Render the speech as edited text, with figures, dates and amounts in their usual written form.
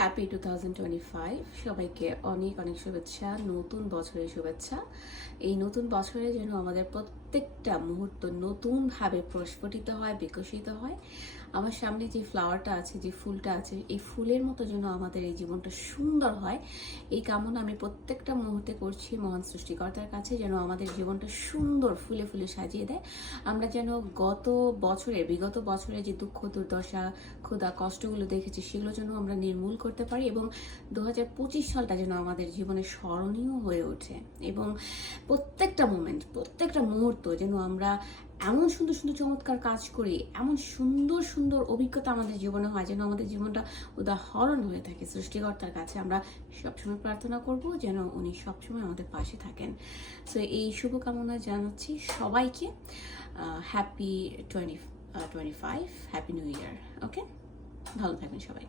Happy 2025 সবাইকে অনেক অনেক শুভেচ্ছা, নতুন বছরের শুভেচ্ছা। এই নতুন বছরে যেন আমাদের প্রত্যেকটা মুহূর্ত নতুনভাবে প্রস্ফুটিত হয়, বিকশিত হয়। আমার সামনে যে ফ্লাওয়ারটা আছে, যে ফুলটা আছে, এই ফুলের মতো যেন আমাদের এই জীবনটা সুন্দর হয়, এই কামনা আমি প্রত্যেকটা মুহূর্তে করছি মহান সৃষ্টিকর্তার কাছে, যেন আমাদের জীবনটা সুন্দর ফুলে ফুলে সাজিয়ে দেয়। আমরা যেন বিগত বছরে যে দুঃখ দুর্দশা ক্ষুধা কষ্টগুলো দেখেছি, সেগুলো যেন আমরা নির্মূল করতে পারি এবং 2025 সালটা যেন আমাদের জীবনে স্মরণীয় হয়ে ওঠে এবং প্রত্যেকটা মোমেন্ট, প্রত্যেকটা মুহূর্ত যেন আমরা এমন সুন্দর সুন্দর চমৎকার কাজ করি, এমন সুন্দর সুন্দর অভিজ্ঞতা আমাদের জীবনে হয়, যেন আমাদের জীবনটা উদাহরণ হয়ে থাকে সৃষ্টিকর্তার কাছে। আমরা সবসময় প্রার্থনা করব যেন উনি সবসময় আমাদের পাশে থাকেন। সো এই শুভকামনা জানাচ্ছি সবাইকে। Happy 2025, happy new year. Okay, ভালো থাকবেন সবাই।